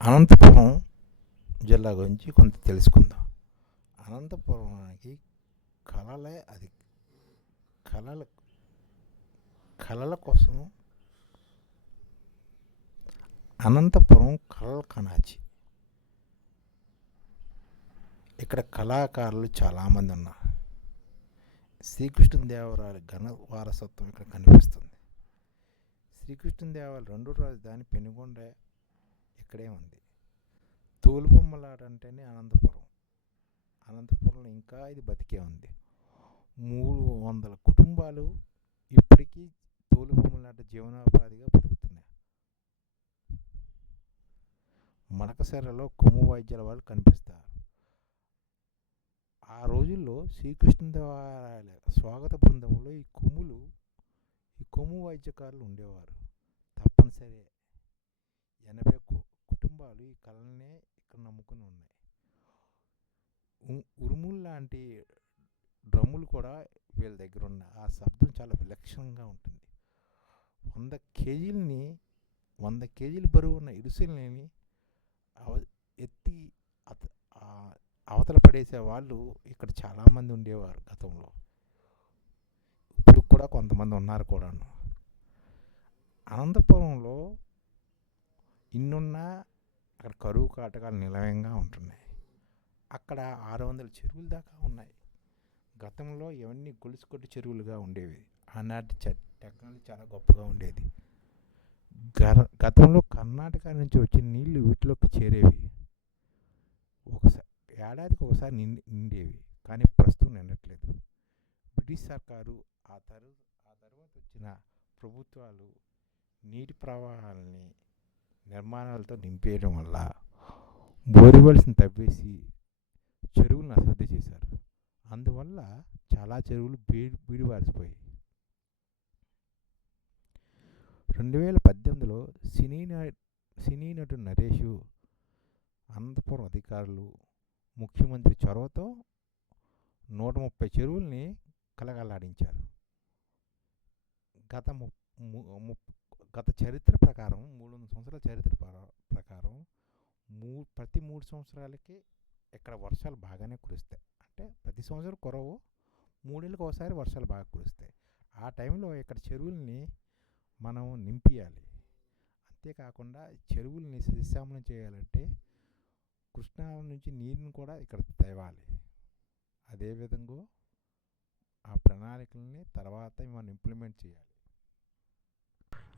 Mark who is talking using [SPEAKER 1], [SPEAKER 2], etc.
[SPEAKER 1] అనంతపురం జిల్లా గురించి కొంత తెలుసుకుందాం. అనంతపురానికి కళలే అది. కళల కళల కోసం అనంతపురం కళల కణాచి. ఇక్కడ కళాకారులు చాలామంది ఉన్నారు. శ్రీకృష్ణదేవరాయల ఘన వారసత్వం ఇక్కడ కనిపిస్తుంది. శ్రీకృష్ణదేవరాయలు రెండో రాజధాని పెనుగొండ ఇక్కడే ఉంది. తోలుబొమ్మలాట అంటేనే అనంతపురం. అనంతపురంలో ఇంకా ఇది బతికే ఉంది. మూడు వందల కుటుంబాలు ఇప్పటికీ తోలుబొమ్మలాట జీవనోపాధిగా బతుకుతున్నాయి. మడకసెరలో కొమ్ము వాయిద్యాల వాళ్ళు కనిపిస్తారు. ఆ రోజుల్లో శ్రీకృష్ణదేవరాయల స్వాగత బృందంలో ఈ కొమ్ములు ఈ కొమ్ము వాయిద్యకారులు ఉండేవారు. తప్పనిసరి ఎనభై కుటుంబాలు ఈ కళలనే ఇక్కడ నమ్ముకుని ఉన్నాయి. ఉరుములు లాంటి డ్రమ్ములు కూడా వీళ్ళ దగ్గర ఉన్న ఆ శబ్దం చాలా విలక్షణంగా ఉంటుంది. వంద కేజీలని వంద కేజీల బరువు ఉన్న ఇరుసులని అవ ఎత్తి అత అవతల పడేసే వాళ్ళు ఇక్కడ చాలామంది ఉండేవారు గతంలో. ఇప్పుడు కూడా కొంతమంది ఉన్నారు కూడాను. అనంతపురంలో ఇన్నున్నా అక్కడ కరువు కాటకాలు నిలయంగా ఉంటున్నాయి. అక్కడ ఆరు వందల చెరువుల దాకా ఉన్నాయి. గతంలో ఇవన్నీ గొలుసుకొట్టు చెరువులుగా ఉండేవి. ఆనాటి టెక్నాలజీ చాలా గొప్పగా ఉండేది. గతంలో కర్ణాటక నుంచి వచ్చిన నీళ్ళు వీటిలోకి చేరేవి. ఒకసారి ఏడాదికి ఒకసారి నిండి నిండేవి. కానీ ప్రస్తుతం నిండట్లేదు. బ్రిటిష్ సర్కారు ఆ తరు ఆ తర్వాత వచ్చిన ప్రభుత్వాలు నీటి ప్రవాహాలని నిర్మాణాలతో నింపేయడం వల్ల బోరివెల్స్ని తవ్వేసి చెరువులను అశ్రద్ధ చేశారు. అందువల్ల చాలా చెరువులు బీడి బీడివారిసిపోయాయి. రెండు వేల పద్దెనిమిదిలో సినీ సినీ నటుడు నరేష్ అనంతపురం అధికారులు ముఖ్యమంత్రి చొరవతో నూట ముప్పై చెరువుల్ని కలగలాడించారు గత గత చరిత్ర ప్రకారం మూడు వందల సంవత్సరాల చరిత్ర ప్రకారం మూ ప్రతి మూడు సంవత్సరాలకి ఇక్కడ వర్షాలు బాగానే కురుస్తాయి. అంటే ప్రతి సంవత్సరం కురవు మూడేళ్ళకి ఒకసారి వర్షాలు బాగా కురుస్తాయి. ఆ టైంలో ఇక్కడ చెరువుల్ని మనం నింపియాలి. అంతేకాకుండా చెరువుల్ని సస్యామలం చేయాలంటే కృష్ణా నుంచి నీరుని కూడా ఇక్కడ తేవాలి. అదేవిధంగా ఆ ప్రణాళికల్ని తర్వాత మనం ఇంప్లిమెంట్ చేయాలి.